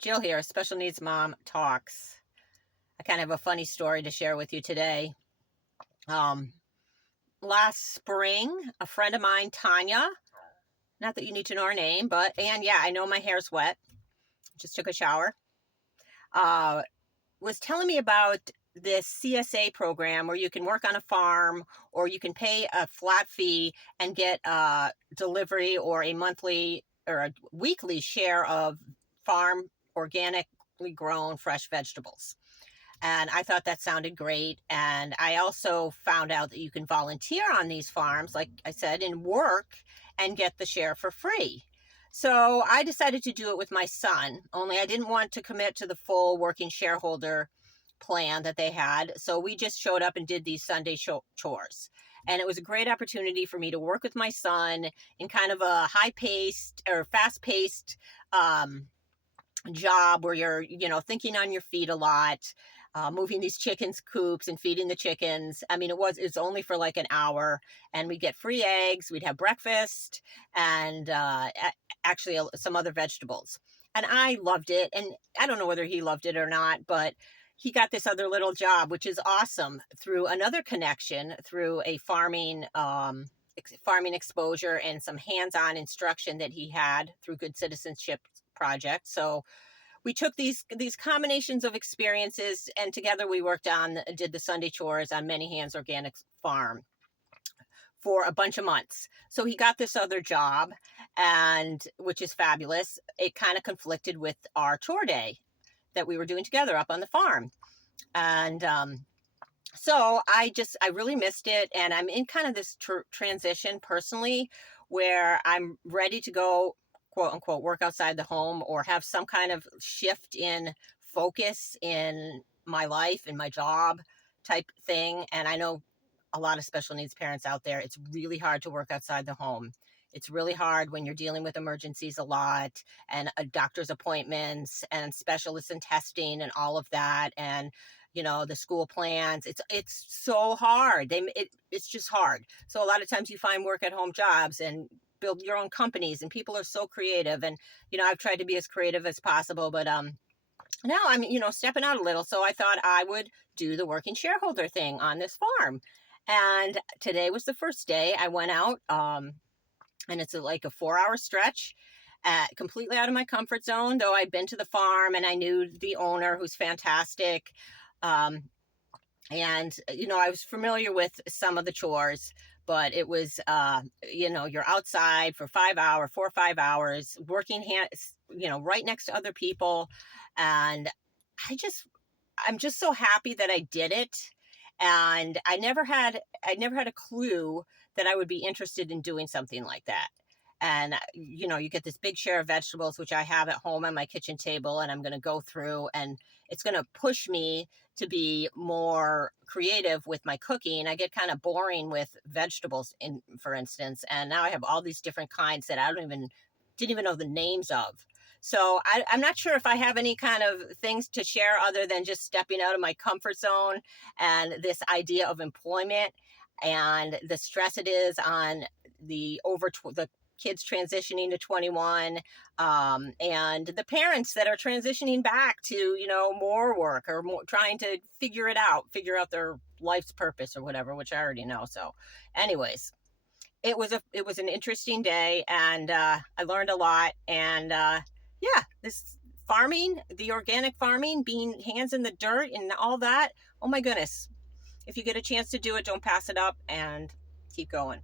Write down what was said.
Jill here, Special Needs Mom Talks. I kind of have a funny story to share with you today. Um, Last spring, a friend of mine, Tanya, not that you need to know her name, and yeah, I know my hair's wet, just took a shower, uh, was telling me about this CSA program where you can work on a farm or you can pay a flat fee and get a delivery or a monthly or a weekly share of farm organically grown fresh vegetables. And I thought that sounded great. And I also found out that you can volunteer on these farms, like I said, and work and get the share for free. So I decided to do it with my son, only I didn't want to commit to the full working shareholder plan that they had. So we just showed up and did these Sunday chores. And it was a great opportunity for me to work with my son in kind of a high-paced or fast-paced job where you're, thinking on your feet a lot, moving these chickens coops and feeding the chickens. I mean, it's only for like an hour, and we get free eggs. We'd have breakfast and actually some other vegetables. And I loved it. And I don't know whether he loved it or not, but he got this other little job, which is awesome, through another connection, through a farming exposure and some hands-on instruction that he had through Good Citizenship Project. So we took these combinations of experiences, and together we did the Sunday chores on Many Hands Organic Farm for a bunch of months. So he got this other job, and which is fabulous. It kind of conflicted with our chore day that we were doing together up on the farm. And so I really missed it. And I'm in kind of this transition personally where I'm ready to go, quote unquote, work outside the home or have some kind of shift in focus in my life, in my job type thing. And I know a lot of special needs parents out there, it's really hard to work outside the home. It's really hard when you're dealing with emergencies a lot and doctor's appointments and specialists in testing and all of that. And the school plans, it's so hard. It's just hard. So a lot of times you find work at home jobs and build your own companies, and people are so creative. And I've tried to be as creative as possible, but now I'm stepping out a little. So I thought I would do the working shareholder thing on this farm. And today was the first day I went out, and it's like a 4-hour stretch, completely out of my comfort zone, though I'd been to the farm and I knew the owner, who's fantastic. And I was familiar with some of the chores, but it was, you're outside for 4 or 5 hours, working right next to other people. And I'm just so happy that I did it. And I never had a clue that I would be interested in doing something like that. And, you get this big share of vegetables, which I have at home on my kitchen table, and I'm going to go through, and it's going to push me to be more creative with my cooking. I get kind of boring with vegetables, for instance, and now I have all these different kinds that I didn't even know the names of. So I'm not sure if I have any kind of things to share other than just stepping out of my comfort zone and this idea of employment and the stress it is on the kids transitioning to 21, and the parents that are transitioning back to, more work or trying to figure out their life's purpose or whatever, which I already know. So anyways, it was an interesting day, and I learned a lot. And yeah, this farming, the organic farming, being hands in the dirt and all that. Oh my goodness. If you get a chance to do it, don't pass it up, and keep going.